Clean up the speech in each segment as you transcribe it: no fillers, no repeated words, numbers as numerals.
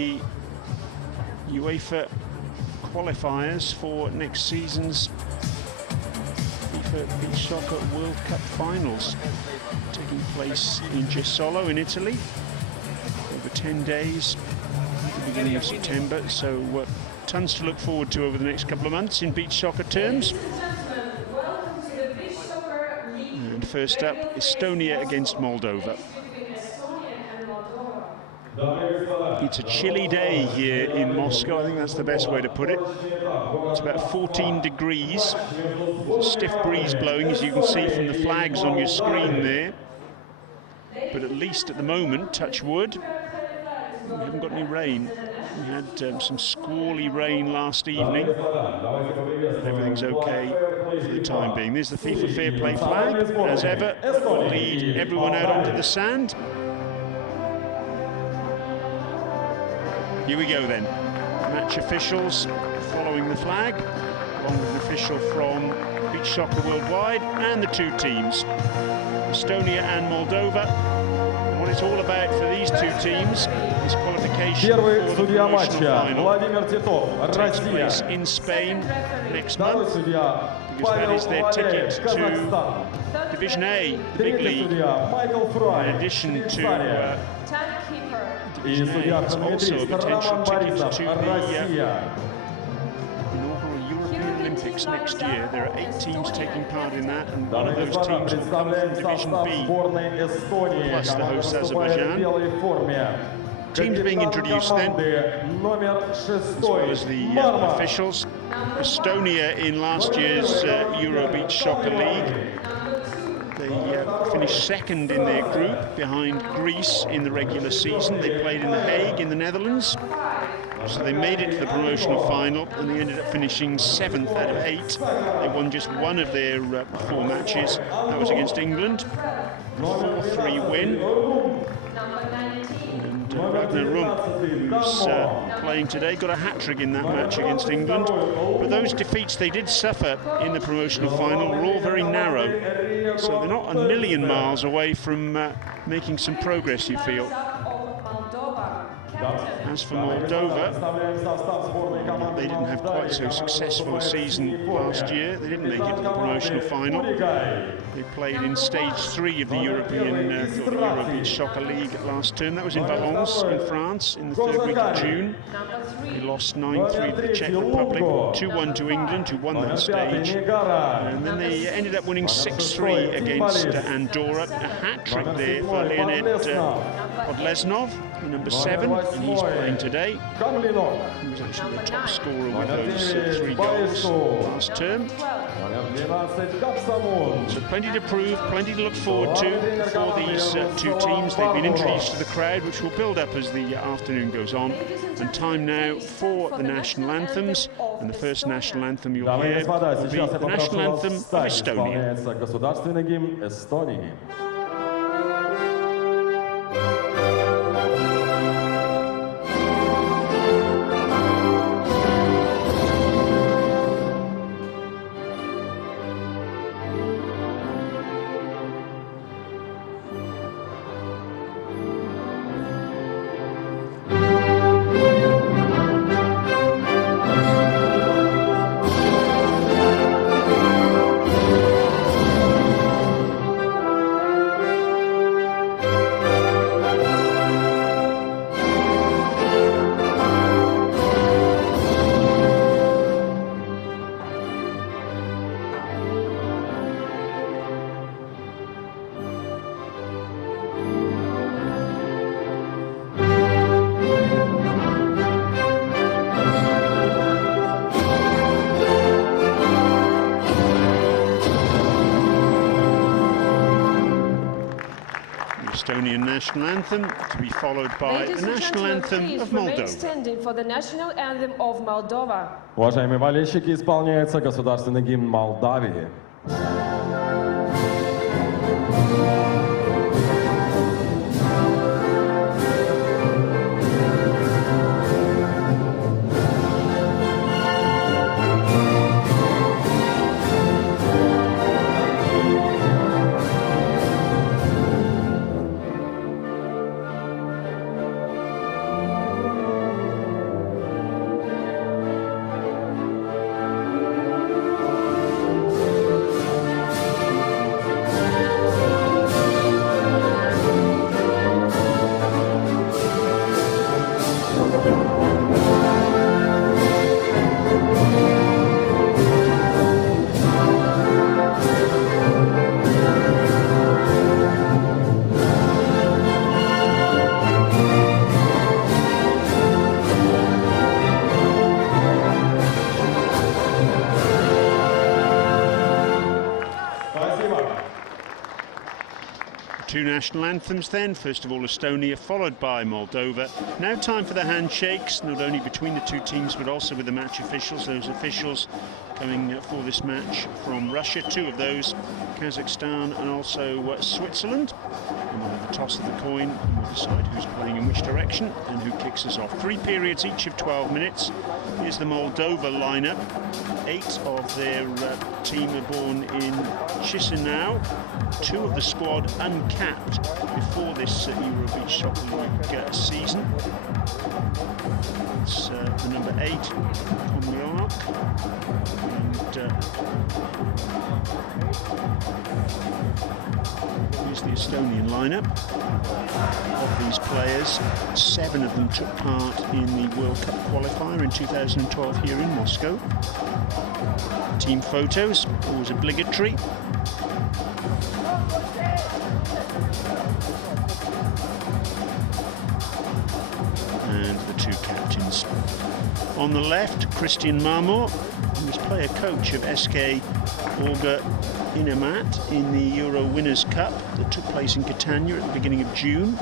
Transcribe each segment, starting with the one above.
The UEFA qualifiers for next season's FIFA Beach Soccer World Cup finals taking place in Jesolo in Italy over 10 days at the beginning of September, so tons to look forward to over the next couple of months in beach soccer terms. And first up, Estonia against Moldova. It's a chilly day here in Moscow, I think that's the best way to put it. It's about 14 degrees. There's a stiff breeze blowing, as you can see from the flags on your screen there. But at least at the moment, touch wood, we haven't got any rain. We had some squally rain last evening, but everything's okay for the time being. There's the FIFA Fair Play flag, as ever, will lead everyone out onto the sand. Here we go then. Match officials following the flag, along with an official from Beach Soccer Worldwide, and the two teams, Estonia and Moldova. And what it's all about for these two teams is qualification for the promotional final. It takes place in Spain next month, because that is their ticket to Division A, the big league. In addition to Division A, it's also a potential ticket to the inaugural European Olympics next year. There are 8 teams taking part in that, and one of those teams will come from Division B, plus the host Azerbaijan. Teams being introduced then, as well as the officials. Estonia in last year's Euro Beach Soccer League. They finished second in their group, behind Greece in the regular season. They played in The Hague in the Netherlands, so they made it to the promotional final, and they ended up finishing 7th out of 8. They won just one of their 4 matches. That was against England, a 4-3 win. And Ragnar Rump, who's playing today, got a hat-trick in that match against England. But those defeats they did suffer in the promotional final were all very narrow. So they're not a million miles away from making some progress, you feel. As for Moldova, they didn't have quite so successful a season last year. They didn't make it to the promotional final. They played in stage 3 of the Euro Beach Soccer League last term. That was in Valence in France in the 3rd week of June. They lost 9-3 to the Czech Republic, 2-1 to England, who won that stage. And then they ended up winning 6-3 against Andorra. A hat-trick there for Leonid Podlesnov, the number 7, and he's playing today. He was actually the top scorer with those 3 goals last term. So plenty to prove, plenty to look forward to for these 2 teams. They've been introduced to the crowd, which will build up as the afternoon goes on. And time now for the national anthems. And the first national anthem you'll hear will be the national anthem of Estonia. Estonian national anthem, to be followed by the national anthem of Moldova. Standing for the national anthem of Moldova. Уважаемые болельщики, исполняется государственный гимн Молдавии. Two national anthems then, first of all Estonia, followed by Moldova. Now time for the handshakes, not only between the two teams but also with the match officials. Those officials coming for this match from Russia, two of those, Kazakhstan and also Switzerland. And we'll have a toss of the coin and we'll decide who's playing in which direction and who kicks us off. 3 periods each of 12 minutes. Here's the Moldova lineup. 8 of their team are born in Chisinau. 2 of the squad uncapped before this Euro Beach Soccer League season. It's the number 8, Komliak, and here's the Estonian lineup. Of these players, 7 of them took part in the World Cup qualifier in 2012 here in Moscow. Team photos, always obligatory. And the 2 captains. On the left, Christian Marmor, who was player-coach of SK Olga Inamat in the Euro Winners' Cup that took place in Catania at the beginning of June.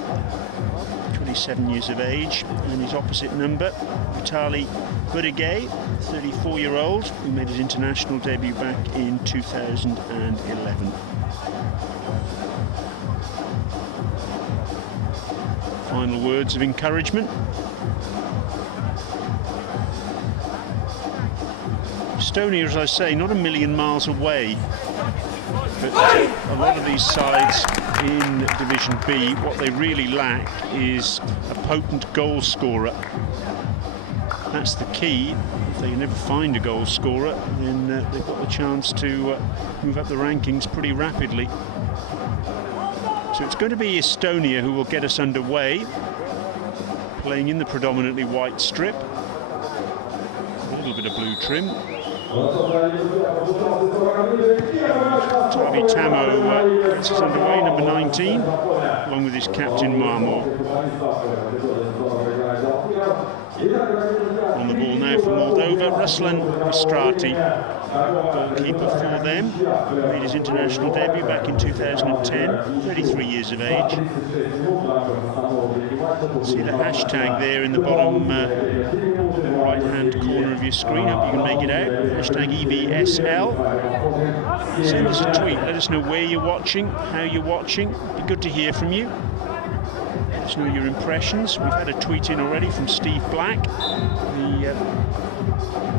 27 years of age, and his opposite number, Vitaly Budigay, 34-year-old, who made his international debut back in 2011. Final words of encouragement. Estonia, as I say, not a million miles away, but a lot of these sides in Division B, what they really lack is a potent goal scorer. That's the key. If they never find a goal scorer, then they've got the chance to move up the rankings pretty rapidly. So it's going to be Estonia who will get us underway, playing in the predominantly white strip. A little bit of blue trim. Tavi Tamo gets us underway, number 19, along with his captain Marmor. On the ball now for Moldova, Ruslan Istrati, goalkeeper for them. Made his international debut back in 2010, 33 years of age. See the hashtag there in the bottom right-hand corner of your screen. Hope you can make it out. Hashtag EBSL. Send us a tweet. Let us know where you're watching, how you're watching. It'd be good to hear from you. Let us know your impressions. We've had a tweet in already from Steve Black, the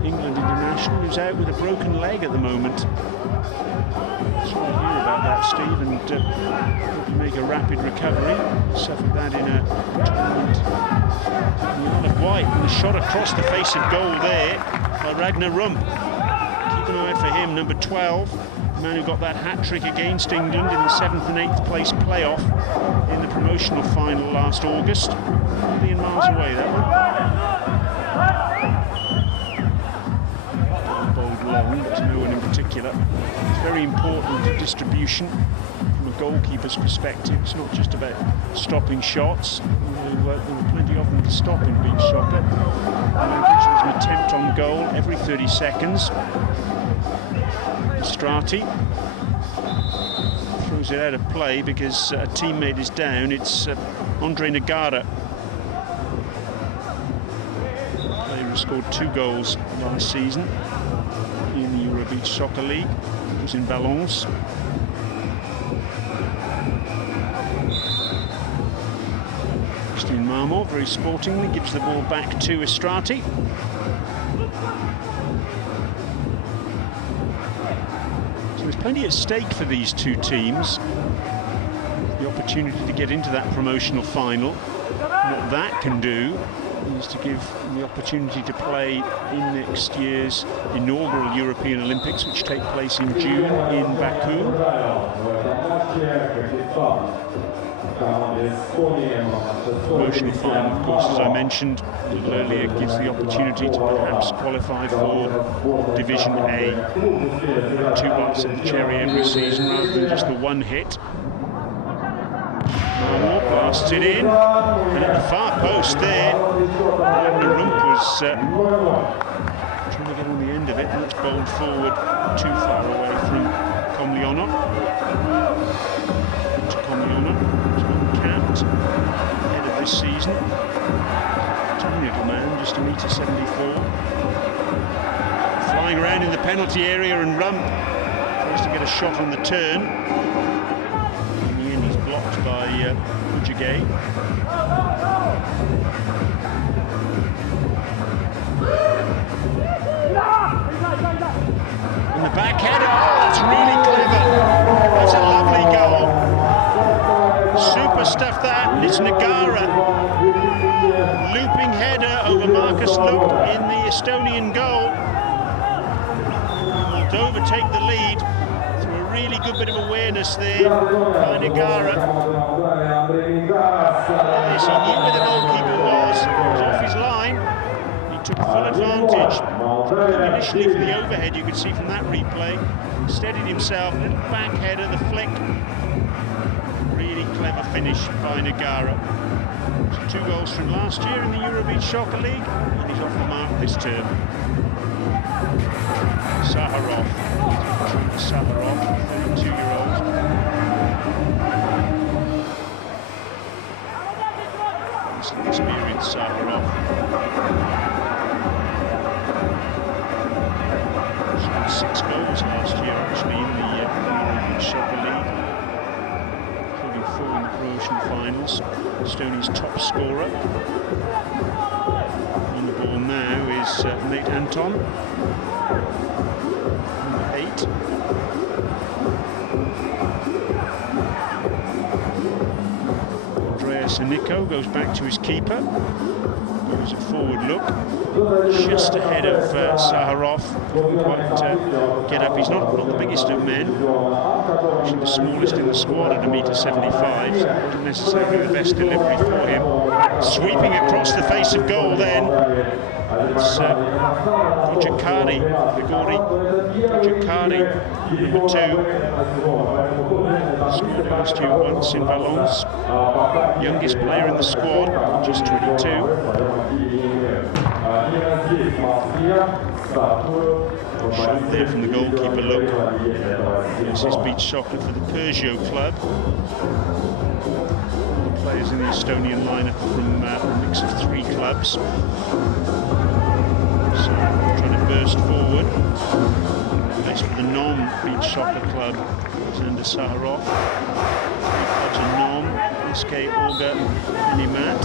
England international, who's out with a broken leg at the moment. Sorry to hear about that, Steve, and hope you make a rapid recovery. Suffered that in a tournament in the Isle of Wight, and the shot across the face of goal there by Ragnar Rump. Keep an eye out for him, number 12, the man who got that hat-trick against England in the 7th and 8th place playoff in the promotional final last August. A million miles away, that one. Bowled long, but to no one in particular. It's very important distribution from a goalkeeper's perspective. It's not just about stopping shots. There were plenty of them to stop in beach soccer. There's an attempt on goal every 30 seconds. Strati throws it out of play because a teammate is down. It's Andre Nagara. The player who scored 2 goals last season in the Euro Beach Soccer League. He was in Valence. Christian Marmor very sportingly gives the ball back to Istrati. There's plenty at stake for these two teams. The opportunity to get into that promotional final. What that can do is to give them the opportunity to play in next year's inaugural European Olympics, which take place in June in Baku. The promotional final, of course, as I mentioned a little earlier, gives the opportunity to perhaps qualify for Division A. 2 bites of the cherry every season rather than just the one hit. Marmor blasts it in, and at the far post there, the Rump was trying to get on the end of it, and it's bowled forward too far away from Komliak. To Komliak. this season. Tiny little man, just £1.74 m. Flying around in the penalty area, and Rump tries to get a shot on the turn. In the end, he's blocked by Ujigay. And the back header, oh, that's really clever. That's a lovely goal. Super stuff that, and it's Nagara. Looping header over Marcus Luke in the Estonian goal. Moldova take the lead through a really good bit of awareness there by Nagara. Yes, he knew where the goalkeeper was. He was off his line. He took full advantage. Initially for the overhead, you could see from that replay. Steadied himself, little back header, the flick. Really clever finish by Nagara. 2 goals from last year in the Eurobeach Soccer League, and he's off the mark this term. Saharov, 32-year-old. This experienced Saharov. 6 goals last year, actually, in the Eurobeach Soccer League, including 4 in the promotion finals. Estonia's top scorer. On the ball now is Nate Anton, number 8. Andreas Aniko goes back to his keeper. Goes a forward look, just ahead of Saharov. Couldn't quite get up. He's not the biggest of men, actually the smallest in the squad at $1.75 m, so not necessarily the best delivery for him. Sweeping across the face of goal then. It's Grigori, number 2. Scored last year once in Valence. Youngest player in the squad, just 22. Shot there from the goalkeeper, look. This is beach soccer for the Peugeot club. The players in the Estonian lineup from a mix of 3 clubs. So trying to burst forward. Place for the Nom beach soccer club is under Saharov. 3 clubs in Nom, SK Olga, Animat,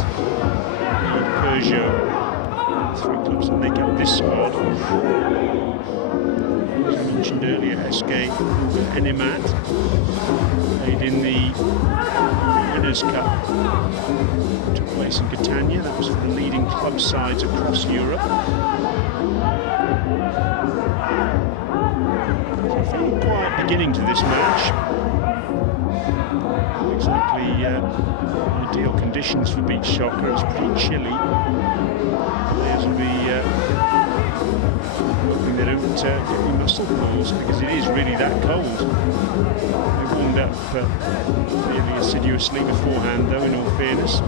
and Peugeot. 3 clubs that make up this squad. As I mentioned earlier, SK Animat played in the Winners' Cup. Took place in Catania. That was for the leading club sides across Europe. A fairly quiet beginning to this match. Not exactly ideal conditions for beach soccer. It's pretty chilly. Players will be hoping they don't get any muscle pulls, because it is really that cold. They warmed up fairly assiduously beforehand, though, in all fairness.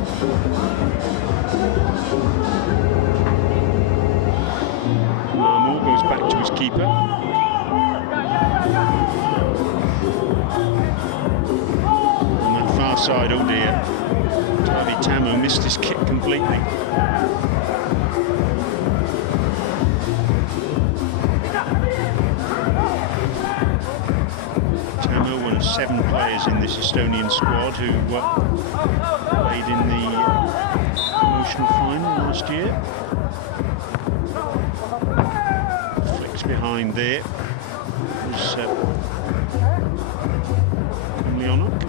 Marmor goes back to his keeper. On that far side, oh dear, Tavi Tamo missed his kick completely. Tamo, one of 7 players in this Estonian squad who played in the promotional final last year. Flicks behind there was Leonok.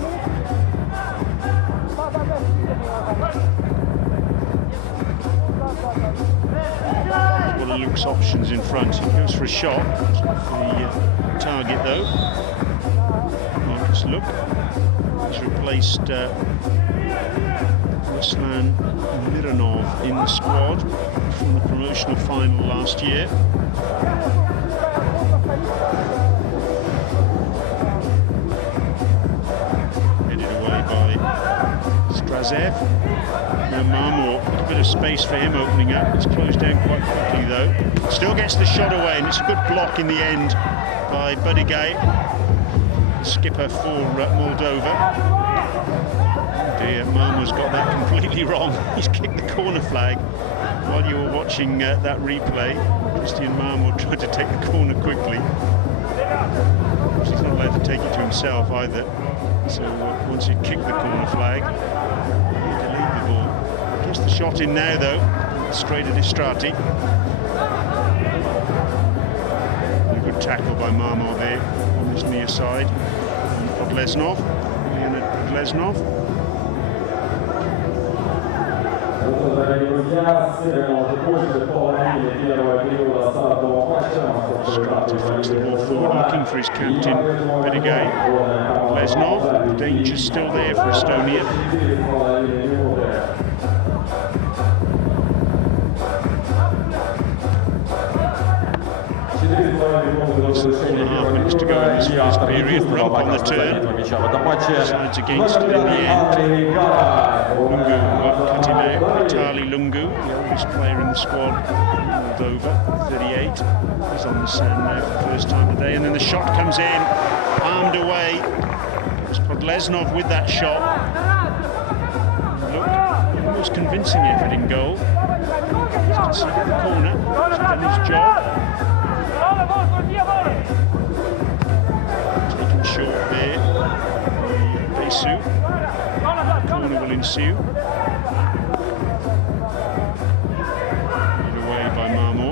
One of Luke's options in front. He goes for a shot. The target, though. Marcus Luke. He's replaced Ruslan Mironov in the squad from the promotional final last year. Headed away by Strazev. Now Marmor, a bit of space for him opening up. It's closed down quite quickly, though. Still gets the shot away, and it's a good block in the end by Budigay, skipper for Moldova. dear, Marmo's got that completely wrong. He's kicked the corner flag. While you were watching that replay, Christian Marmo tried to take the corner quickly. He's not allowed to take it to himself either. So once he'd kicked the corner flag, he'd delete the ball. Gets the shot in now though, straight at Istrati. A good tackle by Marmo there on his near side. Podlesnov, Leonid Podlesnov. Straight to fix the ball forward, looking for his captain, Bedigay. Podlesnov, the danger's still there for Estonia. Less than 4.5 minutes to go in this first period. Rump on the turn. Sides against it in the end. Lungu cut him out. Vitali Lungu, the oldest player in the squad, Moldova, 38. He's on the sand now for the first time today. And then the shot comes in, palmed away. It's Podlesnov with that shot. Look, almost convincing effort in goal. He's conceded the corner. He's done his job. Taken short there, Besu. Corner will ensue. Put away by Marmo.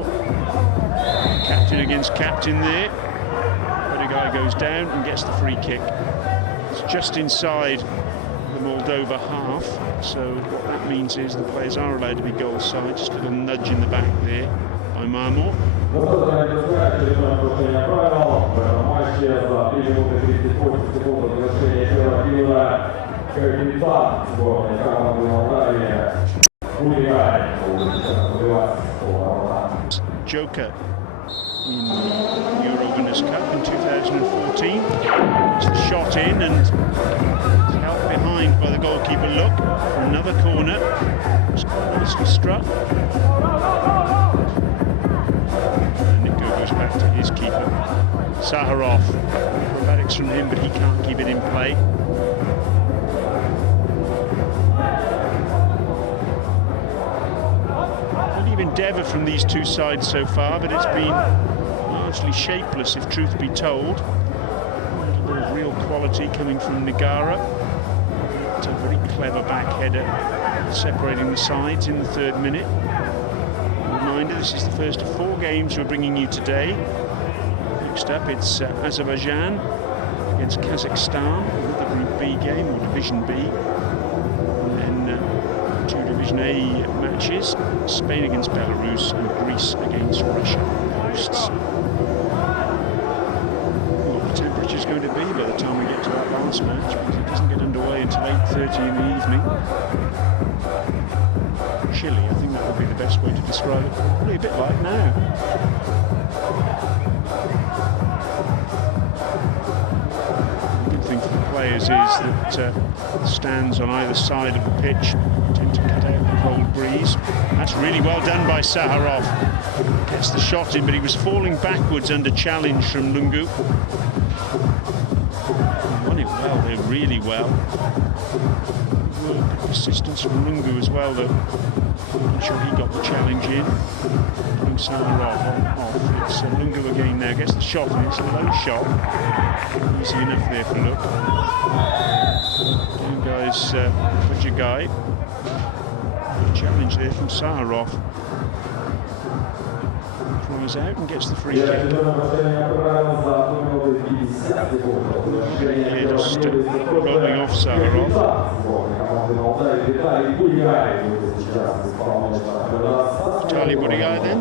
Captain against captain there. Bedigay goes down and gets the free kick. It's just inside the Moldova half, so what that means is the players are allowed to be goal side. Just a little nudge in the back there by Marmo. Joker in the Euro Winners' Cup in 2014. It's the shot in and held behind by the goalkeeper. Look, another corner. It's quite nicely struck. Goes back to his keeper, Saharov. Acrobatics from him, but he can't keep it in play. Plenty of endeavour from these two sides so far, but it's been largely shapeless, if truth be told. A little bit of real quality coming from Nigara. It's a very clever back header, separating the sides in the 3rd minute. This is the first of 4 games we're bringing you today. Next up, it's Azerbaijan against Kazakhstan, the Group B game, or Division B. And then 2 Division A matches, Spain against Belarus and Greece against Russia, hosts. What the temperature's going to be by the time we get to that last match, because it doesn't get underway until 8:30 in the evening. Chilly, I think that would be the best way to describe it. Probably a bit like now. The good thing for the players is that the stands on either side of the pitch tend to cut out the cold breeze. That's really well done by Saharov. Gets the shot in, but he was falling backwards under challenge from Lungu. He won it well there, really well. Persistence from Lungu as well, though. Not sure he got the challenge in. Putting Saharov off. It's Lungu again now, gets the shot, and it's a low shot. Easy enough there for Look. Down goes Bedigay. Challenge there from Saharov. Cries out and gets the free kick. Here just rolling off Saharov. Vitali Bedigay then.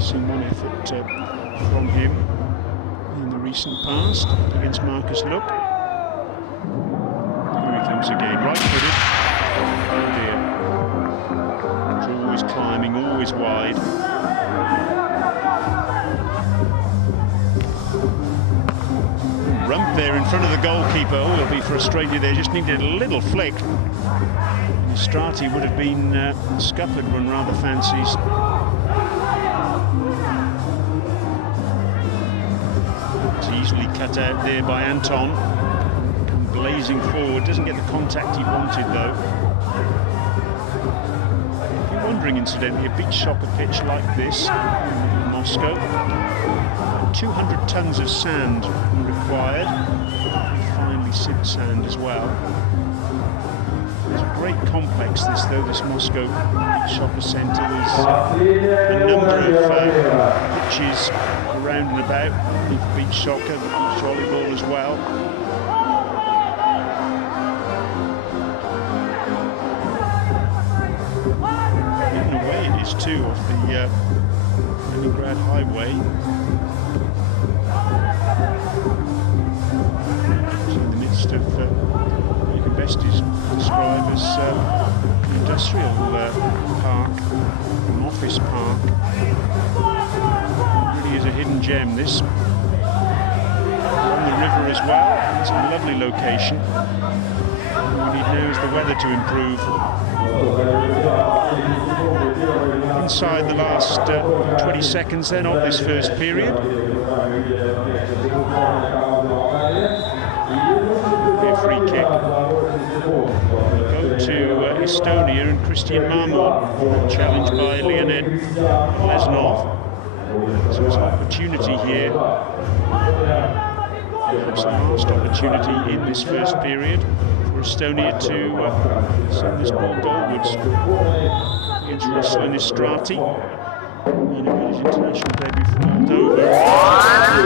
Seen one effort from him in the recent past against Marcus Look. Here he comes again, right-footed. Oh dear. He's always climbing, always wide. Rump there in front of the goalkeeper. Oh, he'll be frustrated there, just needed a little flick. Strati would have been scuppered, one rather fancies. It's easily cut out there by Anton. blazing forward, doesn't get the contact he wanted though. If you're wondering, incidentally, a beach soccer pitch like this in Moscow, 200 tons of sand required, finely sieved sand as well. It's a great complex this though, this Moscow Beach Soccer Centre. There's a number of pitches around and about, the beach soccer, the beach volleyball as well. Hidden away it is too, off the Leningrad Highway. In the midst of what you can best describe as an industrial park, an office park. It really is a hidden gem, this. On the river as well, it's a lovely location. What we need now is the weather to improve. Inside the last 20 seconds then of this first period. A free kick. Go to Estonia and Christian Marmon, challenged by Leonid Lesnov. So there's an opportunity here, perhaps the last opportunity in this first period for Estonia to send this ball goalwards against Ruslan Istrati. And his international debut for Moldova.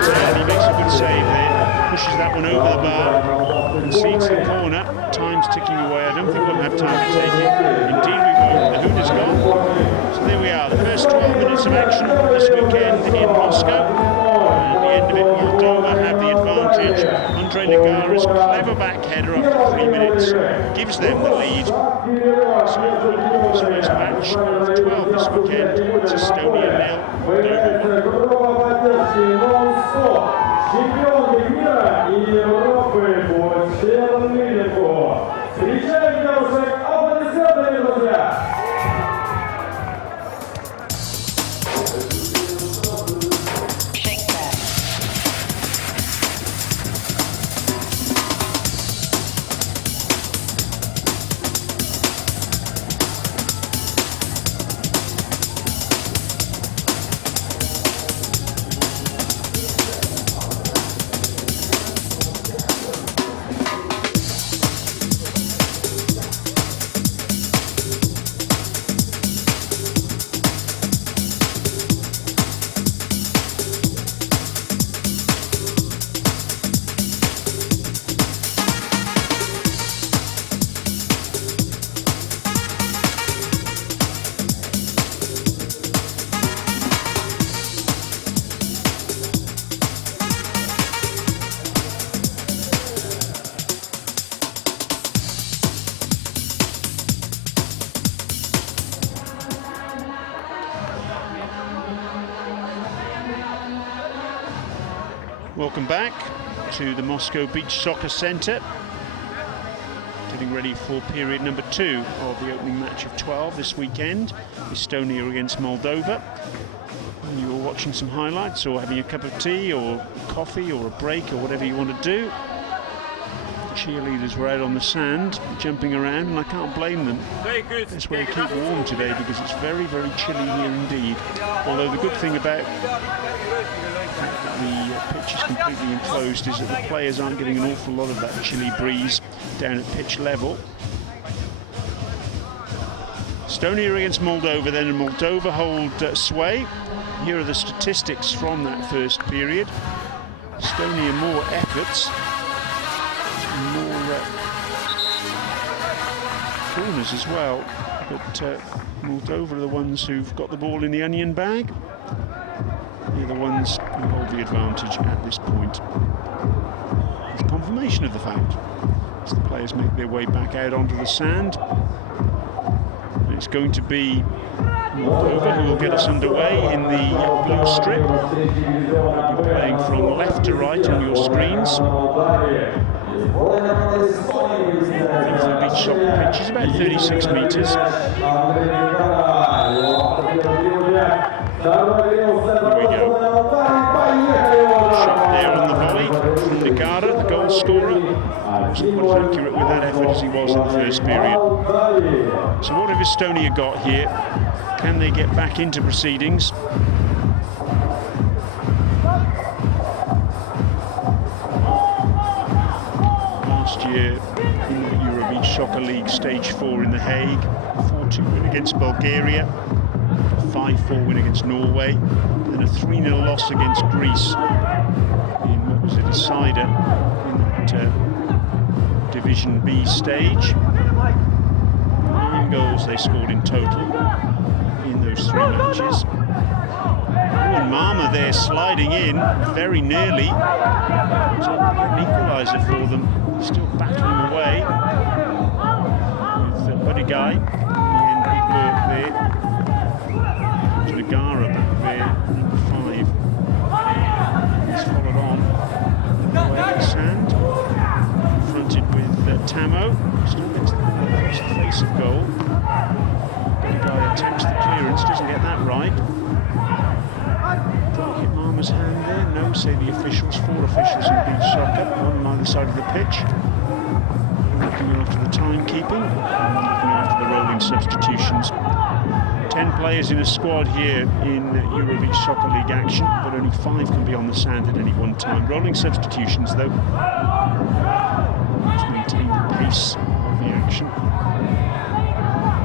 And he makes a good save there, pushes that one over the bar, concedes the corner. Time's ticking away. I don't think we'll have time to take it. Indeed we won't. The hoon is gone. So there we are, the first 12 minutes of action this weekend in Moscow. And at the end of it, Moldova have the advantage. Andre Nagara's clever back header after 3 minutes gives them the lead. So this first match of 12 this weekend, it's Estonia 0, Moldova 1. Чемпионки мира и Европы по членам Линику. Встречаем девушек аплодисментами, друзья! Welcome back to the Moscow Beach Soccer Centre. Getting ready for period number 2 of the opening match of 12 this weekend. Estonia against Moldova. And you're watching some highlights or having a cup of tea or coffee or a break or whatever you want to do. The cheerleaders were out on the sand jumping around, and I can't blame them. That's where they keep warm today because it's very, very chilly here indeed. Although the good thing about the pitch is completely enclosed is that the players aren't getting an awful lot of that chilly breeze down at pitch level. Estonia against Moldova then, and Moldova hold sway. Here are the statistics from that first period. Estonia more efforts, more corners as well, but Moldova are the ones who've got the ball in the onion bag. They're the ones who hold the advantage at this point. It's confirmation of the fact as the players make their way back out onto the sand. And it's going to be Moldova who will get us underway in the blue strip. We'll be playing from left to right on your screens. The beach soccer pitch is about 36 metres. Here we go. Shot there on the volley from Nagara, the goal scorer. Wasn't quite as accurate with that effort as he was in the first period. So what have Estonia got here? Can they get back into proceedings? Last year in the Eurobeach Soccer League Stage 4 in The Hague, 4-2 win against Bulgaria, a 5-4 win against Norway, and a 3-0 loss against Greece in what was a decider in that Division B stage. 9 goals they scored in total in those 3 matches. And Mama there sliding in very nearly. So an equaliser for them. Still battling away with Buddy-Guy. In the end, big work there. Nagara back there, number 5. He's followed on. Away Sand. Fronted with Tamo. Still gets the face of goal. Buddy-Guy attempts the clearance, doesn't get that right. Hit Mama's hand there. No, say the officials. 4 officials in beach soccer, one on either side of the pitch. Looking after the timekeeping, looking after the rolling substitutions. 10 players in a squad here in Eurobeach Soccer League action, but only 5 can be on the sand at any one time. Rolling substitutions, though, to maintain the pace of the action.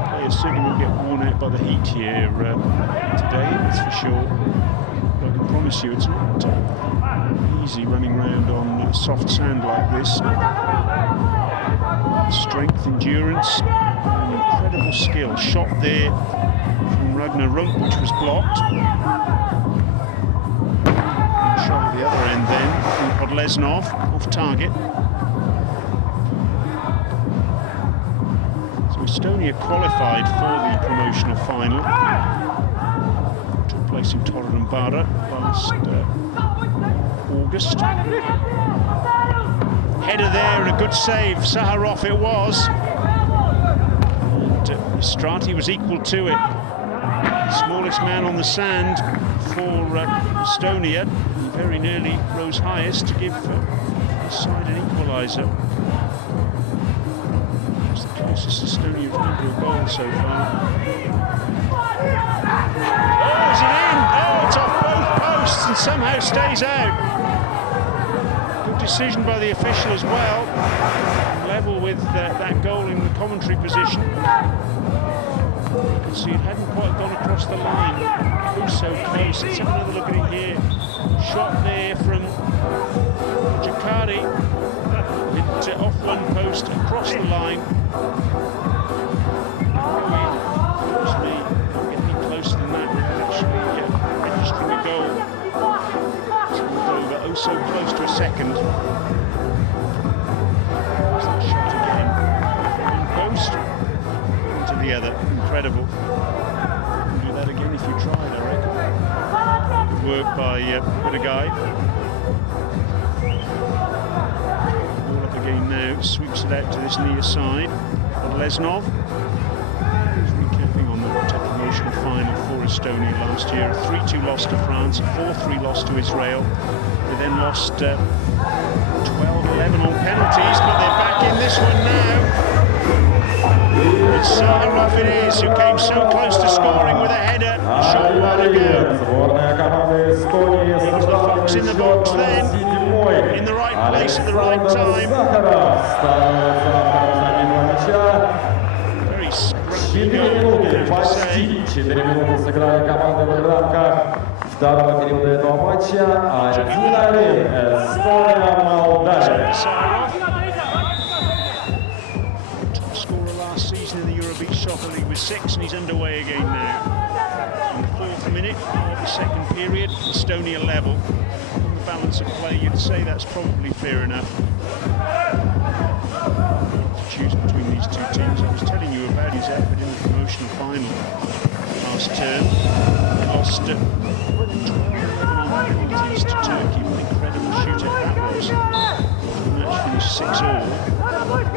Players certainly will get worn out by the heat here today, that's for sure. I can promise you it's not easy running around on soft sand like this. Strength, endurance, and incredible skill. Shot there from Ragnar Rump, which was blocked. And shot at the other end then from Podleznov, off target. So Estonia qualified for the promotional final. Place in Torredembarra last August. Header there and a good save. Saharov it was. And Strati was equal to it. Smallest man on the sand for Estonia. He very nearly rose highest to give his side an equaliser. It's the closest Estonia have come to a goal so far. Oh, is it in? Oh, it's off both posts and somehow stays out. Good decision by the official as well. Level with that goal in the commentary position. You can see it hadn't quite gone across the line. It was so close. Let's have another look at it here. Shot there from Jakari. It off one post, across the line. Registering a goal. Moldova, oh so close to a second. There's that shot again. One post into the other. Incredible. You can do that again if you tried, I reckon. Good work by Buddy-Guy. Ball up again now. Sweeps it out to this near side. Podleznov. Promotional final for Estonia last year. A 3-2 loss to France, a 4-3 loss to Israel. They then lost 12-11 on penalties, but they're back in this one now. It's Saharov it is, who came so close to scoring with a header a short while ago. He was the fox in the box then, in the right place at the right time. Very scrappy goal, I have to say. 4 минуты сыграли команды в рамках второго периода этого матча. 1-1 Эстония, Молдавия. Top scorer last season in the Eurobeach Soccer League with 6, and he's underway again now. In the 4th minute of the second period, Estonia level. On the balance of play, you'd say that's probably fair enough. To choose between these two teams. I was telling you about his effort in the promotional final last term. He lost 12 penalties to Turkey. What an incredible shootout that was. The match finished 6-all.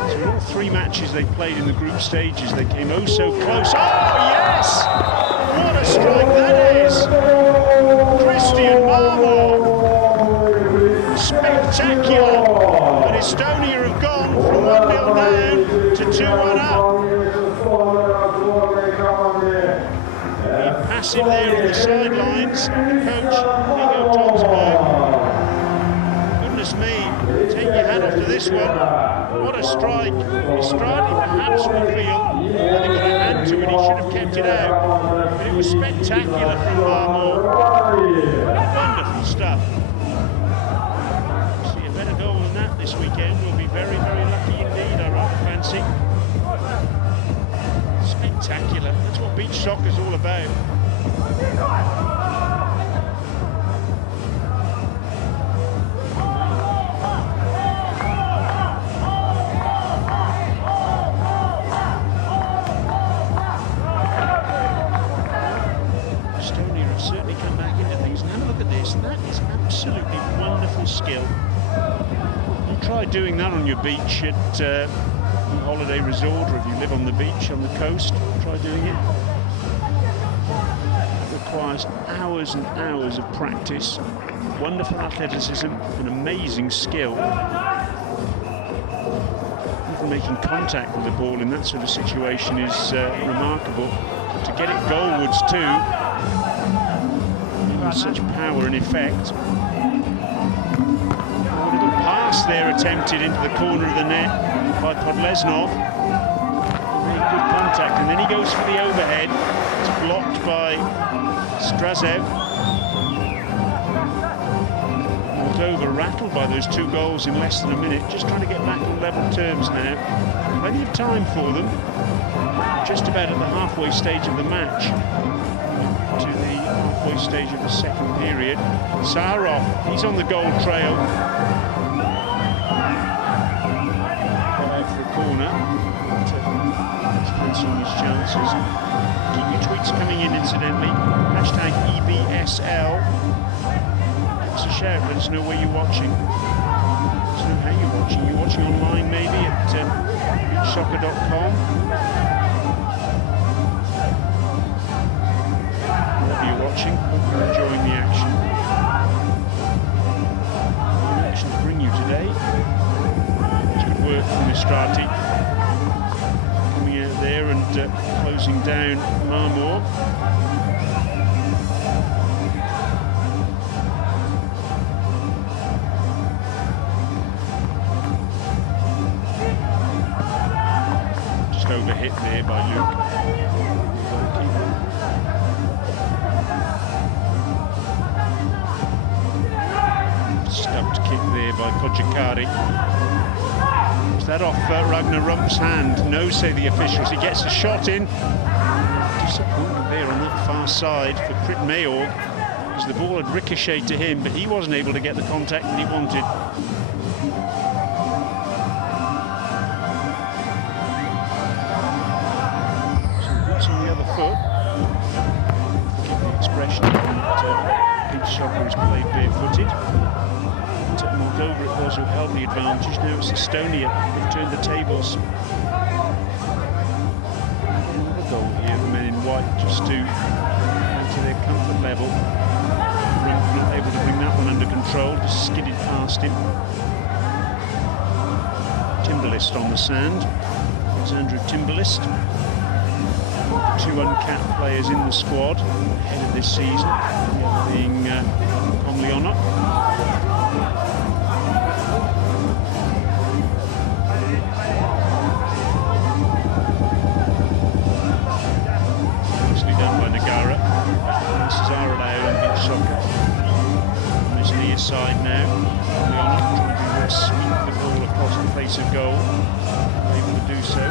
So in all 3 matches they played in the group stages, they came oh so close. Oh yes! What a strike that is! Christian Marmor! Spectacular! But Estonia have gone 2-1 up. Passive there on the sidelines. Coach Hugo Tonsberg. Goodness me, take your hat off to this one. What a strike. Estradi perhaps will feel that he got a hand to it, he should have kept it out. But it was spectacular from Marmor. Wonderful stuff. See a better goal than that this weekend. We'll be very, very lucky indeed, I rather fancy. Spectacular. That's what beach soccer's all about. Estonia have certainly come back into things. Now look at this. That is absolutely wonderful skill. You try doing that on your beach at a holiday resort, or if you live on the beach on the coast, try doing it. Requires hours and hours of practice, wonderful athleticism, and amazing skill. Even making contact with the ball in that sort of situation is remarkable. To get it goalwards too, with such power and effect. A little pass there attempted into the corner of the net by Podlesnov. Made good contact, and then he goes for the overhead. It's blocked by Strazev. Moldova rattled by those 2 goals in less than a minute, just trying to get back on level terms now. Plenty of time for them, just about at the halfway stage of the match, to the halfway stage of the second period. Sarov, he's on the goal trail. Out for a corner. Enhancing his chances. Keep your tweets coming in, incidentally. Hashtag EBSL. Give us a shout, let us know where you're watching. Let us know how you're watching. You're watching online maybe at beachsoccer.com. Wherever you're watching, hope you're enjoying the action. What action to bring you today? It's good work from Estradi. Coming out there and closing down Marmor. Just overhit there by Luke. Stubbed kick there by Podjakari. Is that off Ragnar Rump's hand? No, say the officials. He gets a shot in. Disappointment there on that far side for Prit Mayorg, because the ball had ricocheted to him, but he wasn't able to get the contact that he wanted. So boots on the other foot. Forgive the expression that beach soccer is played barefooted. Moldova it was who held the advantage. Now it's Estonia who've turned the tables. Another goal here, the men in white, just to add to their comfort level. Rump not able to bring that one under control, just skidded past him. Timberlist on the sand. There's Andrew Timberlist. 2 uncapped players in the squad ahead of this season, being Pomliona. Side now, trying to sweep the ball across the face of goal, able to do so.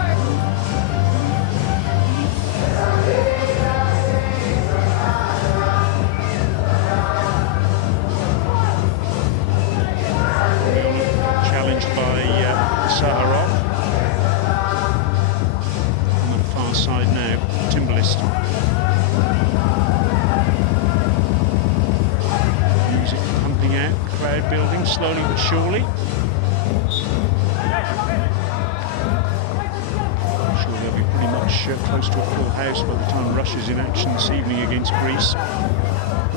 Challenged by Saharov. On the far side now, Timberlist. Out, crowd building slowly but surely. I'm sure they'll be pretty much close to a full house by the time Russia's in action this evening against Greece. Who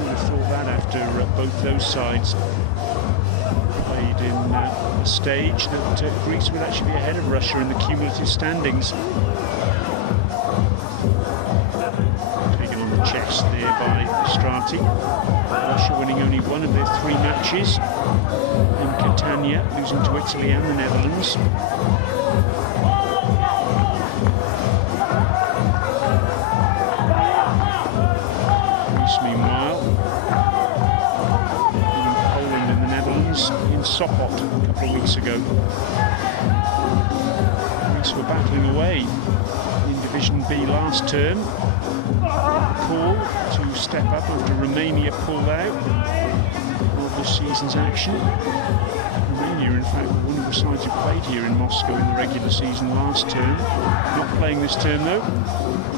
would have thought that after both those sides played in a stage that Greece would actually be ahead of Russia in the cumulative standings. Taken on the chest there by Strati. Russia winning only one of their 3 matches in Catania, losing to Italy and the Netherlands. Greece, meanwhile, Poland and the Netherlands in Sopot a couple of weeks ago. Greece were battling away in Division B last term. Call to step up after Romania pulled out of this season's action. Romania, in fact, one of the sides who played here in Moscow in the regular season last term. Not playing this term though.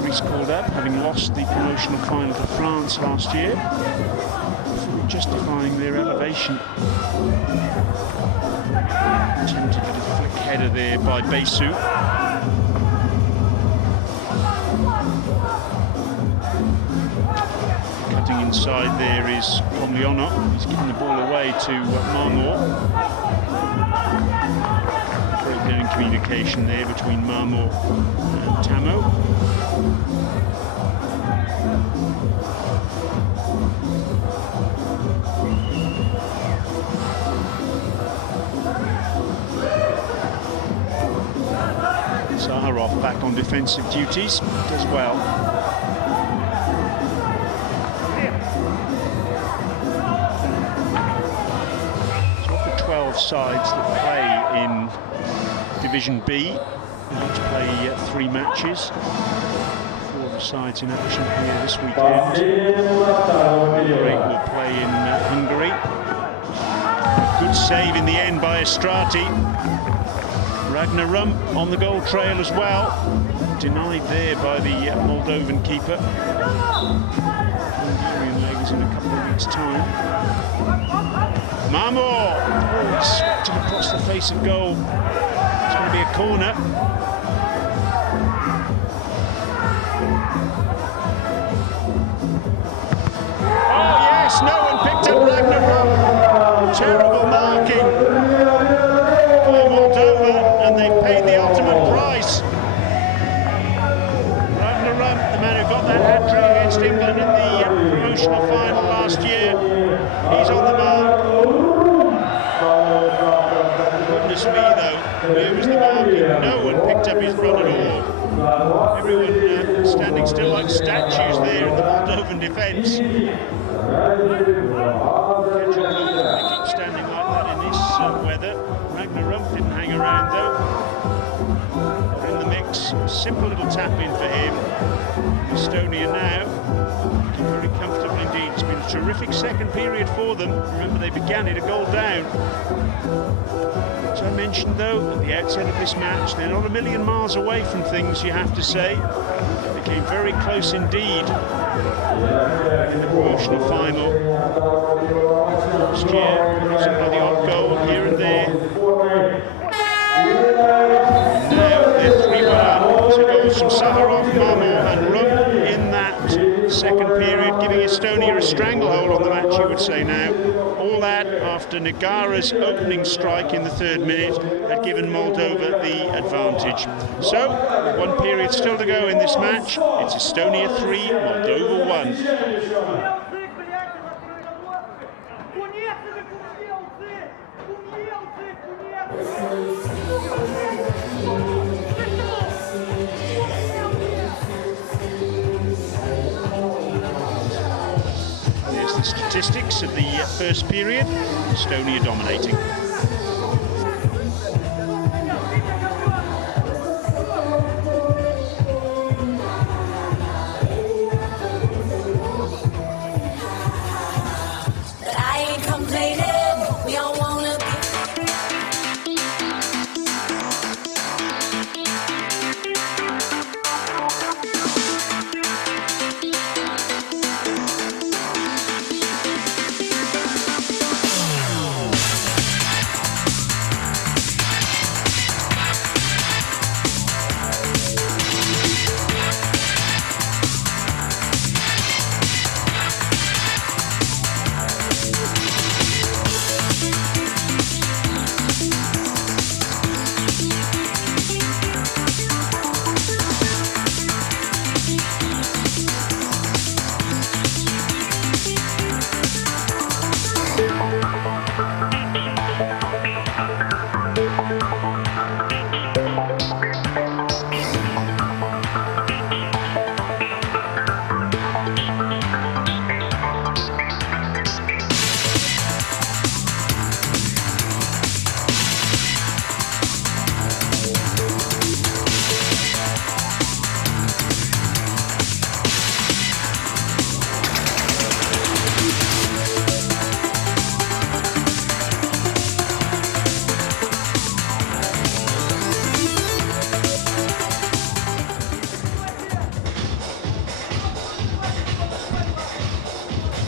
Greece called up, having lost the promotional final to France last year, justifying their elevation. Attempted a little flick header there by Besu. Cutting inside there is Pomlionov. He's giving the ball away to Marmor. Breakdown communication there between Marmor and Tamo. Zaharov back on defensive duties, does well. So of the 12 sides that play in Division B, each play 3 matches. 4 of the sides in action here this weekend. Hungary will play in Hungary. Good save in the end by Estrati. Ragnar Rump on the goal trail as well. Denied there by the Moldovan keeper. Hungarian leg is in a couple of weeks' time. Marmor! Oh, he swept it across the face of goal. It's going to be a corner. Oh yes, no one picked up Ragnar Rump. Terrible marking by Moldova, and they paid the ultimate price. Ragnar Rump, the man who got that hat-trick against England in the promotional final last year, he's on the mark. Goodness me though, where was the marking? No one picked up his run at all. Everyone standing still like statues there in the Moldovan defence. Standing like that in this weather. Ragnar Rump didn't hang around though. They're in the mix. Simple little tap in for him. Estonia now looking very comfortable indeed. It's been a terrific second period for them. Remember, they began it a goal down. As I mentioned though at the outset of this match, they're not a million miles away from things, you have to say. They came very close indeed in the promotional final last year, losing by the odd goal here and there. Now they're 3-1 up. So goals from Zaharov, Marmor and Rump in that second period, giving Estonia a stranglehold on the match, you would say now. All that after Negara's opening strike in the 3rd minute had given Moldova the advantage. So, 1 period still to go in this match. It's Estonia 3, Moldova 1. There's the statistics of the first period. Estonia dominating.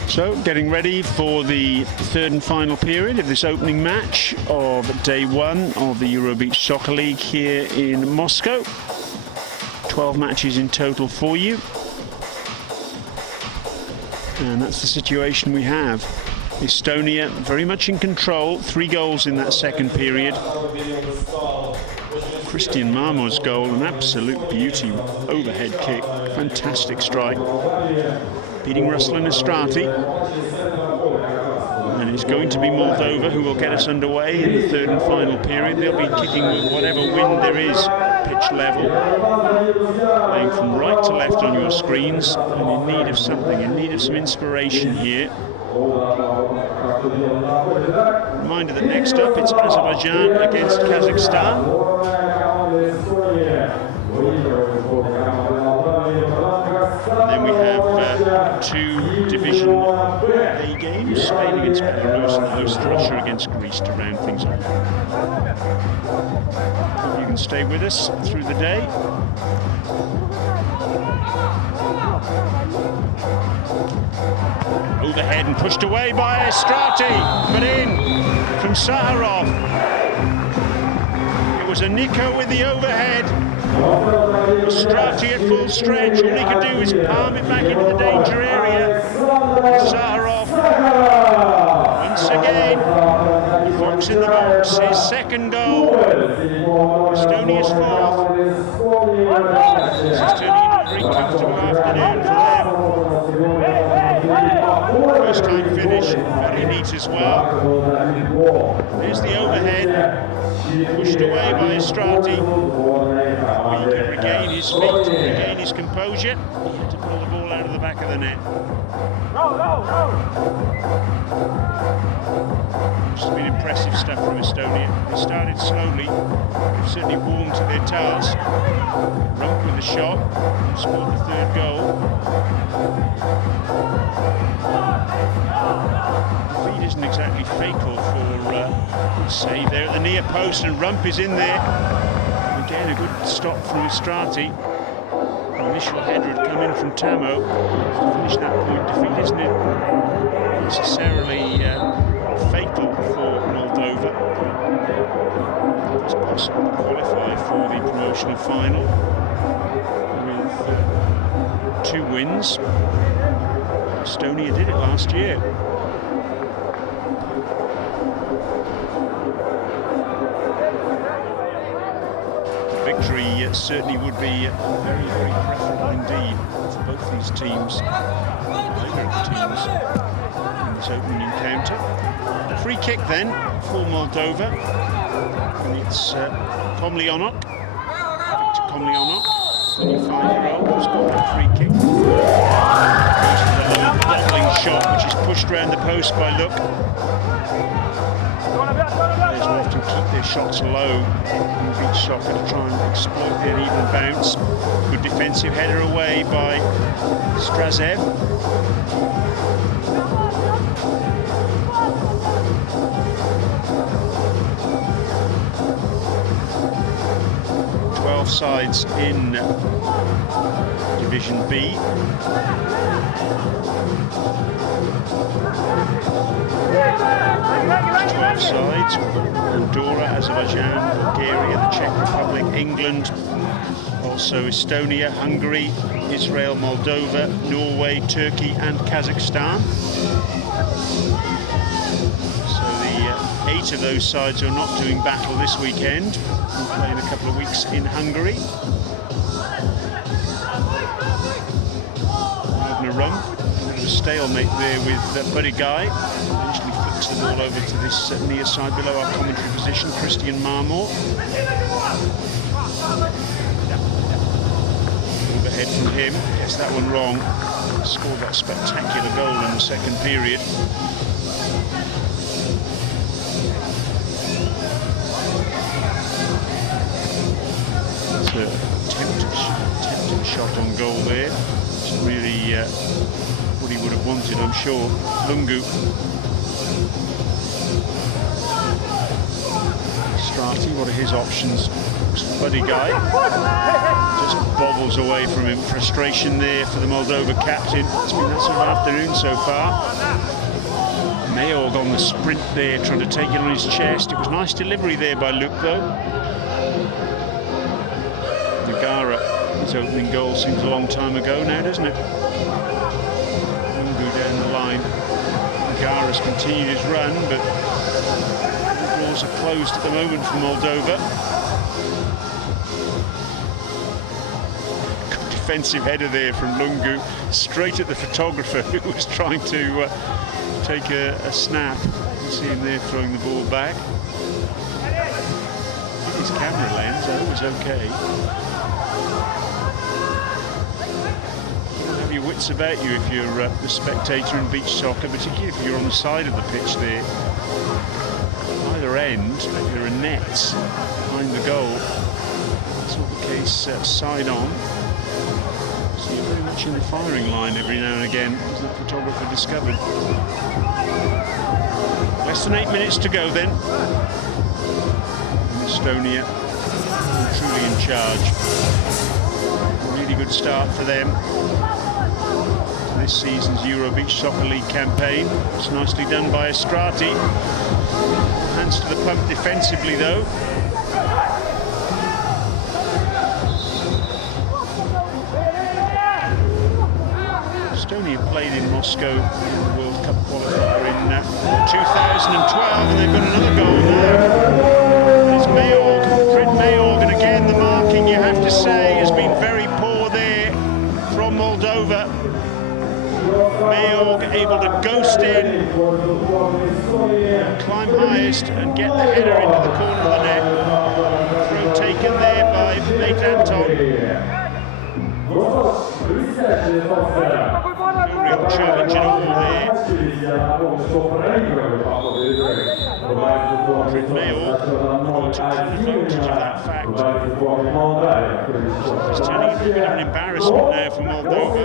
So, getting ready for the third and final period of this opening match of day one of the Euro Beach Soccer League here in Moscow. 12 matches in total for you. And that's the situation we have. Estonia very much in control. 3 goals in that second period. Christian Marmor's goal, an absolute beauty, overhead kick, fantastic strike. Beating Ruslan Estrati. And it's going to be Moldova who will get us underway in the third and final period. They'll be kicking with whatever wind there is, pitch level. Playing from right to left on your screens, and in need of something, in need of some inspiration here. Reminder that next up it's Azerbaijan against Kazakhstan. And then we have 2 Division A games, Spain against Belarus and host Russia against Greece to round things up. You can stay with us through the day. Overhead and pushed away by Estrati, but in from Saharov. It was a Nico with the overhead. Estrati at full stretch, all he could do is palm it back into the danger area. Saharov, once again, Fox in the box, his second goal. Estonia's 4th. This is turning into a very comfortable afternoon for them. First time finish, very neat as well. There's the overhead, pushed away by Estrati. He can regain his feet, regain his composure. He had to pull the ball out of the back of the net. It's been impressive stuff from Estonia. They started slowly, they've certainly warmed to their task. Rump with the shot, scored the 3rd goal. The feed isn't exactly fatal for save there at the near post, and Rump is in there. Again, a good stop from Estrati. The initial header had come in from Tamo to finish that point. Defeat isn't necessarily fatal for Moldova. It's possible to qualify for the promotional final with 2 wins. Estonia did it last year. Victory certainly would be very, very preferable indeed for both these teams, either of the teams in this opening encounter. Free kick then for Moldova, and it's Komlyanok, Victor Komlyanok, 35-year-old, who's got that free kick. The bottling shot, which is pushed around the post by Look. Players will often keep their shots low in beach soccer to try and exploit the uneven bounce. Good defensive header away by Strazev. Sides in Division B. 12 sides: Andorra, Azerbaijan, Bulgaria, the Czech Republic, England, also Estonia, Hungary, Israel, Moldova, Norway, Turkey and Kazakhstan. So the 8 of those sides are not doing battle this weekend. We'll play in a couple of weeks in Hungary. Having a run, a bit of a stalemate there with Buddy Guy. Eventually flicks the ball over to this near side below our commentary position, Christian Marmor. Overhead from him, gets that one wrong. Scored that spectacular goal in the second period. Attempted shot on goal there. It's really what he would have wanted, I'm sure. Lungu. Strati, what are his options? looks buddy guy. Just bobbles away from him. Frustration there for the Moldova captain. It's been that sort of afternoon so far. Mayorg on the sprint there, trying to take it on his chest. It was nice delivery there by Luke, though. Nagara, his opening goal seems a long time ago now, doesn't it? Lungu down the line. Nagara's continued his run, but the doors are closed at the moment for Moldova. Good defensive header there from Lungu, straight at the photographer who was trying to take a snap. You see him there throwing the ball back. His camera lens, though, was okay. You have your wits about you if you're the spectator in beach soccer, particularly if you're on the side of the pitch there. Either end, there are nets behind the goal. That's not the case side on. So you're very much in the firing line every now and again, as the photographer discovered. Less than 8 minutes to go then. Estonia truly in charge. A really good start for them. This season's Euro Beach Soccer League campaign. It's nicely done by Estrati. Hands to the pump defensively though. Estonia played in Moscow in the World Cup qualifier in 2012, and they've got another goal now. It's Mayorg, Fred Mayorg, and again the marking, you have to say, has been very poor there from Moldova. Mayorg able to ghost in, climb highest and get the header into the corner of the net. Throw taken there by Nate Anton. No real challenge at all there. Fred Mayorg took advantage of that fact. It's turning into a bit of an embarrassment now for Moldova.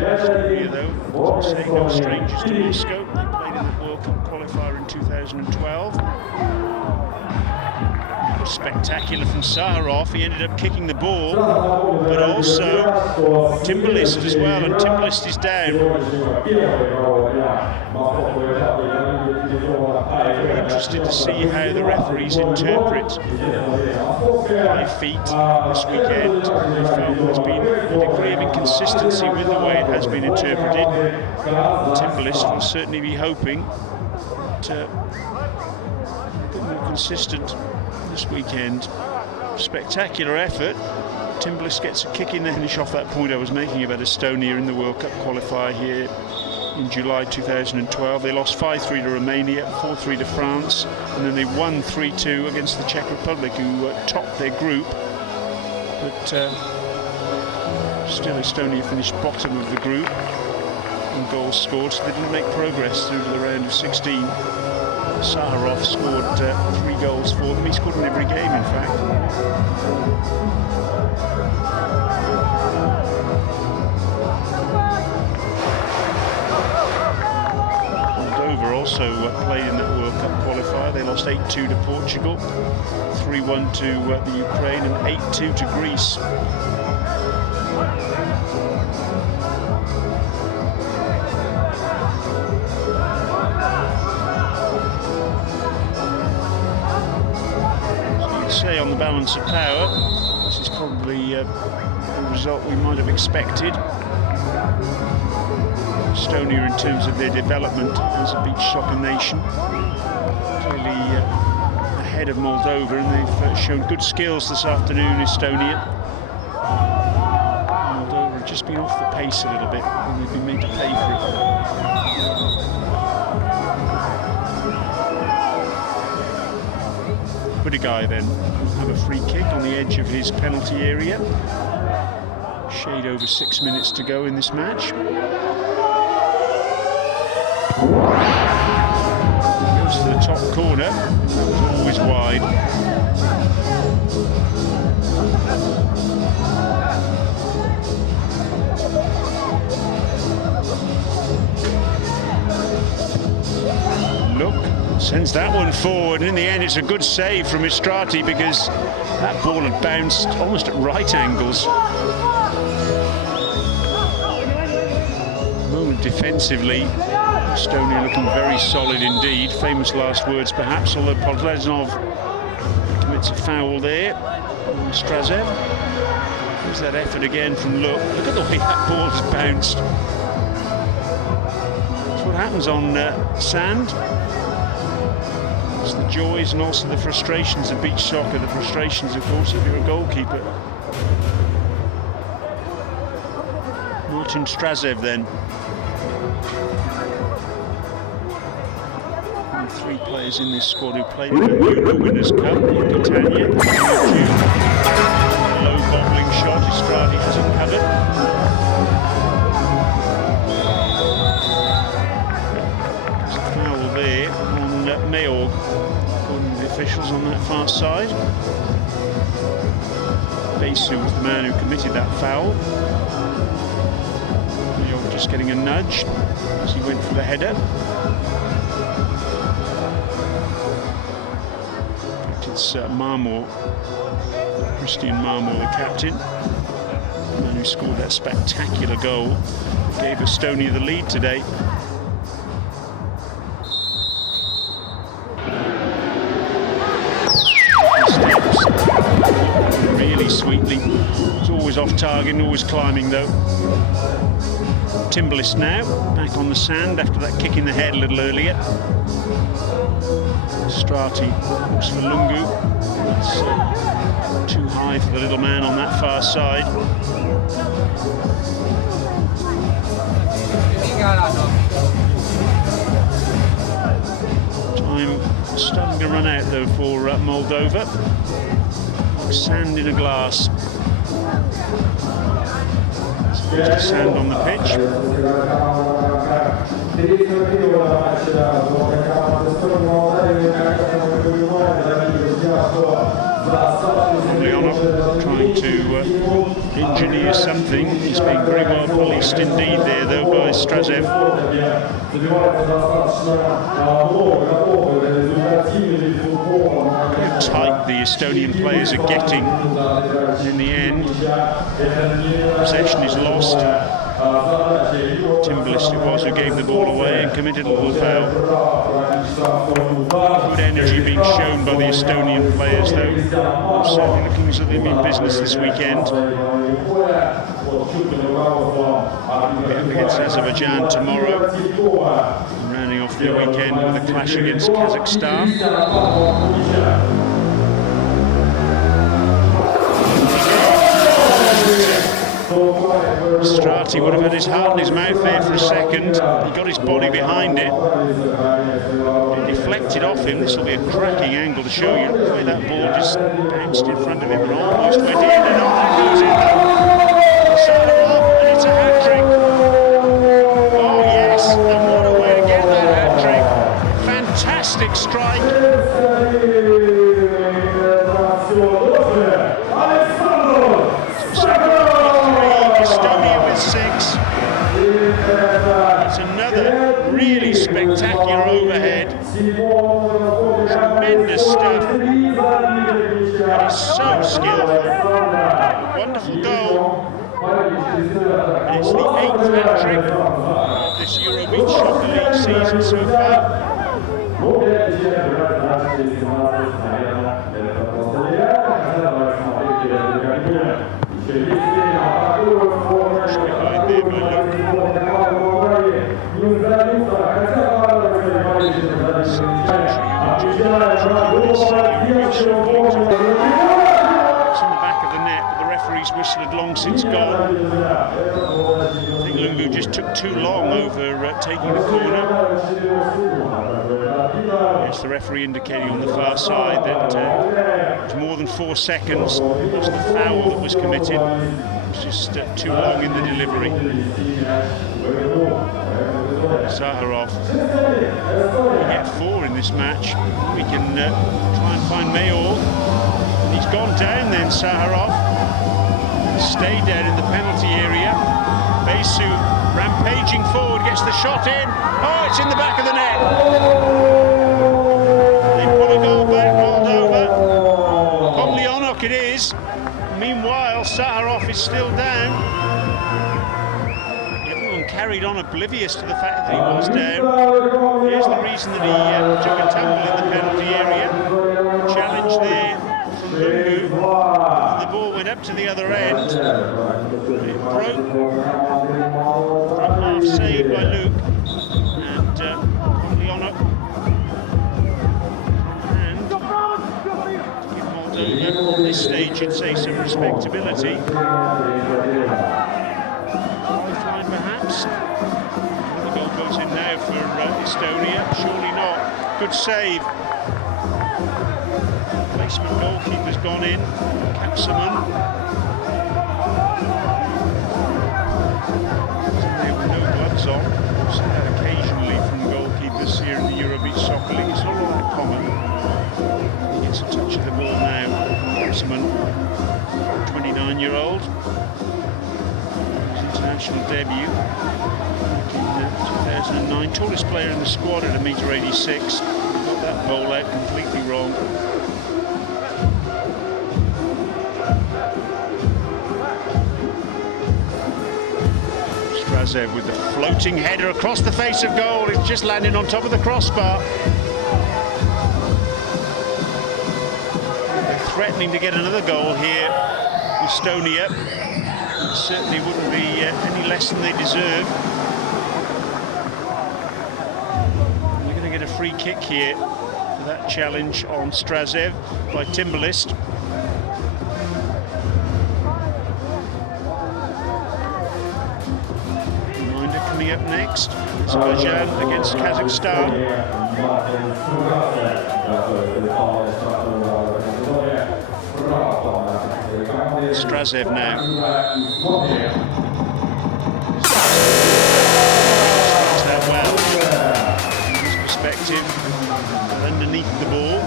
Estonia, though, as I say, no strangers to Moscow. They played in the World Cup qualifier in 2012. Spectacular from Saharov. He ended up kicking the ball, but also Timberlist as well, and Timberlist is down. I'm very interested to see how the referees interpret high feet this weekend. There's been a degree of inconsistency with the way it has been interpreted. Timberlist will certainly be hoping to be more consistent this weekend. Spectacular effort. Timberlist gets a kick in the finish off that point I was making about Estonia in the World Cup qualifier here in July 2012. They lost 5-3 to Romania, 4-3 to France, and then they won 3-2 against the Czech Republic, who topped their group. But still Estonia finished bottom of the group in goals scored, so they didn't make progress through to the round of 16. Saharov scored 3 goals for them. He scored in every game, in fact. Moldova also played in that World Cup qualifier. They lost 8-2 to Portugal, 3-1 to the Ukraine, and 8-2 to Greece. Say on the balance of power, this is probably a result we might have expected. Estonia, in terms of their development as a beach soccer nation, clearly ahead of Moldova, and they've shown good skills this afternoon, Estonia. Moldova have just been off the pace a little bit, and they've been made to pay for it. But a guy then will have a free kick on the edge of his penalty area. Shade over 6 minutes to go in this match. Goes to the top corner. That was always wide. Look, Sends that one forward, and in the end it's a good save from Estrati because that ball had bounced almost at right angles. Moment defensively, Estonia looking very solid indeed. Famous last words perhaps, although Podleznov commits a foul there. Strazev. There's that effort again from Look at the way that ball has bounced. That's what happens on sand. It's the joys and also the frustrations of beach soccer. The frustrations, of course, if you're a goalkeeper. Martin Strazev then. And 3 players in this squad who played in the Euro Winners' Cup in Catania. Low bobbling shot, Estrati hasn't covered. There's a foul there on Mayorg, according to the officials on that far side. Besu was the man who committed that foul. Mayorg just getting a nudge as he went for the header. It's Marmor, Christian Marmor, the captain, the man who scored that spectacular goal, gave Estonia the lead today. Steps really sweetly. It's always off target, always climbing though. Timberlist now, back on the sand after that kick in the head a little earlier. Strati looks for Lungu. It's too high for the little man on that far side. Time starting to run out though for Moldova. Like sand in a glass. There's sand on the pitch. Leonov trying to engineer something. He's being very well policed indeed there though by Strazev. How tight the Estonian players are getting in the end. Possession is lost. Timberlist it was who gave the ball away and committed a little foul. Good energy being shown by the Estonian players though. Certainly looking as though they'll be in business this weekend. Against Azerbaijan tomorrow. And rounding off their weekend with a clash against Kazakhstan. Strati would have had his heart in his mouth there for a second. He got his body behind it. It deflected off him. This will be a cracking angle to show you the way that ball just bounced in front of him and almost went in. And oh, that goes in. Saharov, and it's a hat-trick. Oh yes, and what a way to get that hat-trick. Fantastic strike. Estonia with 6. It's another really spectacular overhead. Tremendous stuff. That is so skillful. Wonderful goal. And it's the 8th hat-trick of this Euro Beach Soccer League season so far. It's in the back of the net, but the referee's whistle had long since gone. I think Lungu just took too long over taking the corner. Yes, the referee indicating on the far side that it was more than 4 seconds. It was the foul that was committed. It was just too long in the delivery. Zaharov will get 4 in this match. We can try and find Mayor. He's gone down then, Zaharov. Stayed down in the penalty area. Besu rampaging forward, gets the shot in. Oh, it's in the back of the net. is. Meanwhile, Saharov is still down. Everyone carried on oblivious to the fact that he was down. Here's the reason that he took a tumble in the penalty area. Challenge there from Lungu. The ball went up to the other end. It broke from half saved by Luke. And Leonard. And to give Moldova at this stage, you'd say, some respectability. Lifeline perhaps. The goal goes in now for Estonia. Surely not. Good save. Placement goalkeeper's gone in. Kapsaman. There were no gloves on. I've seen that occasionally from goalkeepers here in the Eurobeach Soccer League. It's not all that common. He gets a touch of the ball now. Kapsaman, 29-year-old. His international debut back in 2009. Tallest player in the squad at 1.86 m. Got that ball out completely wrong. Strazev with the floating header across the face of goal. It's just landing on top of the crossbar. They're threatening to get another goal here. Estonia. It certainly wouldn't be any less than they deserve. They're going to get a free kick here for that challenge on Strazev by Timberlist. Coming up next, Azerbaijan against Kazakhstan. Strazev now. Strikes that well. His perspective underneath the ball.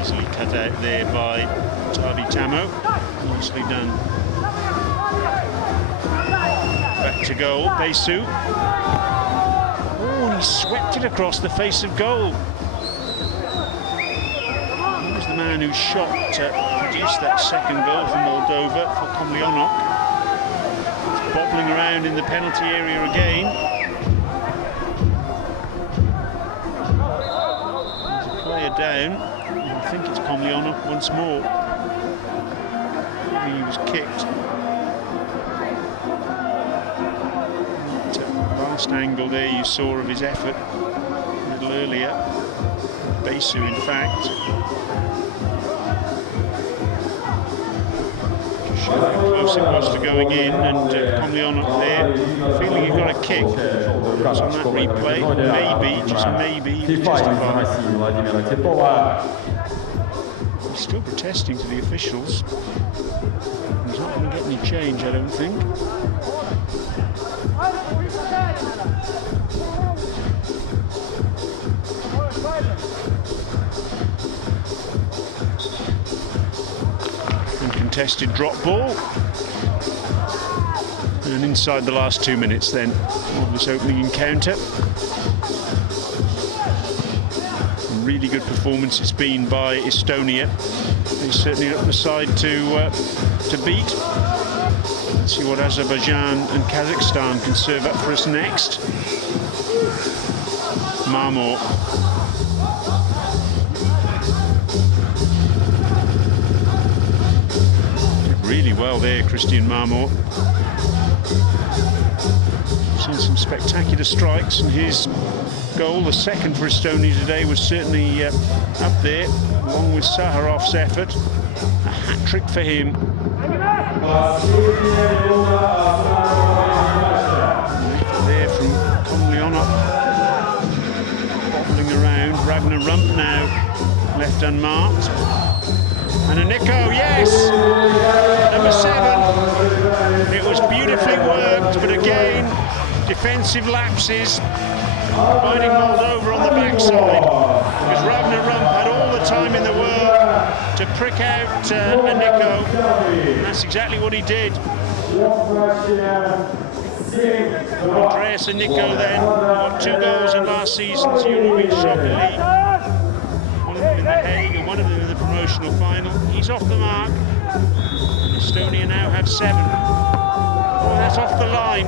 Easily cut out there by Tadi Tamo. Nicely done. Back to goal, Besu. Oh, and he swept it across the face of goal. He was the man who shot to produce that second goal for Moldova, for Komlyanok. It's bobbling around in the penalty area again. There's a player down. I think it's Komlyanok once more. He was kicked. That last angle there you saw of his effort a little earlier. Besu, in fact. Just show how close it was to going in, and Komlyanok there feeling he got a kick. Because on that replay, maybe, just maybe, he was justified. He's still protesting to the officials. He's not going to get any change, I don't think. Uncontested drop ball. And inside the last 2 minutes then of this opening encounter. Really good performance it's been by Estonia. They're certainly up the side to beat. Let's see what Azerbaijan and Kazakhstan can serve up for us next. Marmor. Did really well there, Christian Marmor. Seen some spectacular strikes, and his goal, the second for Estonia today, was certainly up there, along with Saharov's effort. A hat-trick for him. There from Komlyanok, bobbling around. Ragnar Rump now left unmarked. And a Nico, yes! Number 7. It was beautifully worked, but again, defensive lapses. Finding Moldova on the backside, because Ragnar Rump had all the time in the world to prick out a Nico, and that's exactly what he did. Andreas and Nico then got 2 goals in last season's Euro Beach Soccer League. One of them in The Hague and one of them in the promotional final. He's off the mark. Estonia now have 7. Oh, that's off the line.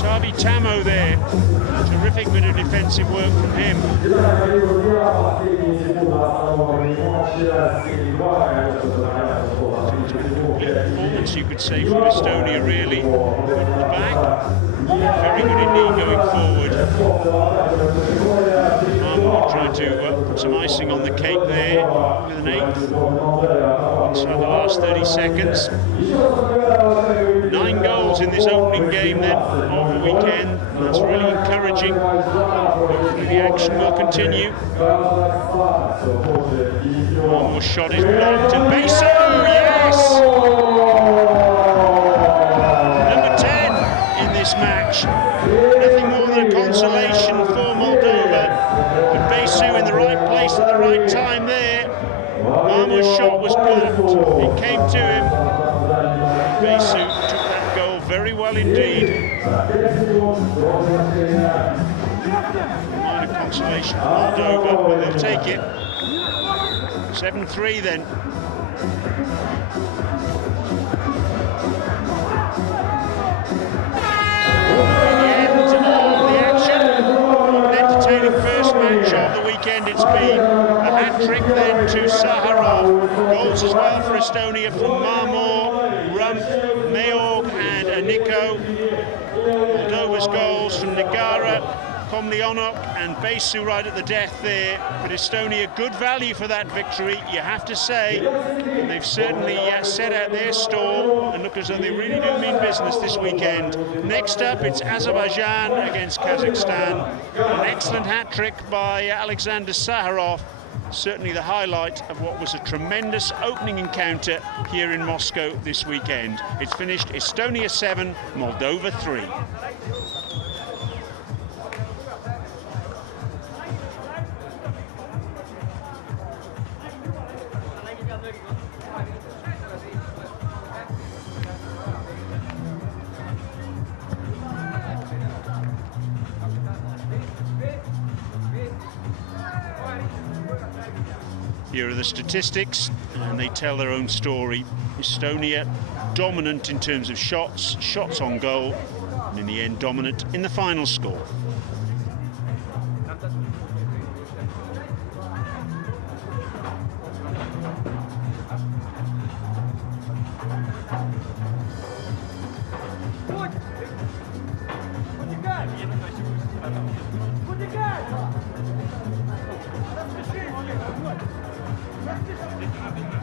Tavi Tamo there. Terrific bit of defensive work from him. Performance, you could say, from Estonia, really. Good at the back. Very good indeed going forward. Marmor trying to put some icing on the cake there with an 8th inside the last 30 seconds. 9 goals in this opening game then of the weekend. That's really encouraging. Hopefully the action will continue. Marmor's shot is blocked and Besu, yes! Number 10 in this match. Nothing more than a consolation for Moldova. But Besu in the right place at the right time there. Marmor's shot was blocked. It came to him. Besu took that goal very well indeed. Minor consolation for Moldova, but they'll take it. 7-3 then. Of the weekend it's been. A hat-trick then to Saharov. Goals as well for Estonia from Marmor, Rump, Mayorg and Aniko. Moldova's goals from Negara, Komlyanok and Besu right at the death there. But Estonia, good value for that victory, you have to say. And they've certainly set out their stall and look as though they really do mean business this weekend. Next up, it's Azerbaijan against Kazakhstan. An excellent hat-trick by Alexander Saharov. Certainly the highlight of what was a tremendous opening encounter here in Moscow this weekend. It's finished Estonia 7, Moldova 3. Here are the statistics, and they tell their own story. Estonia dominant in terms of shots, shots on goal, and in the end dominant in the final score. Practice.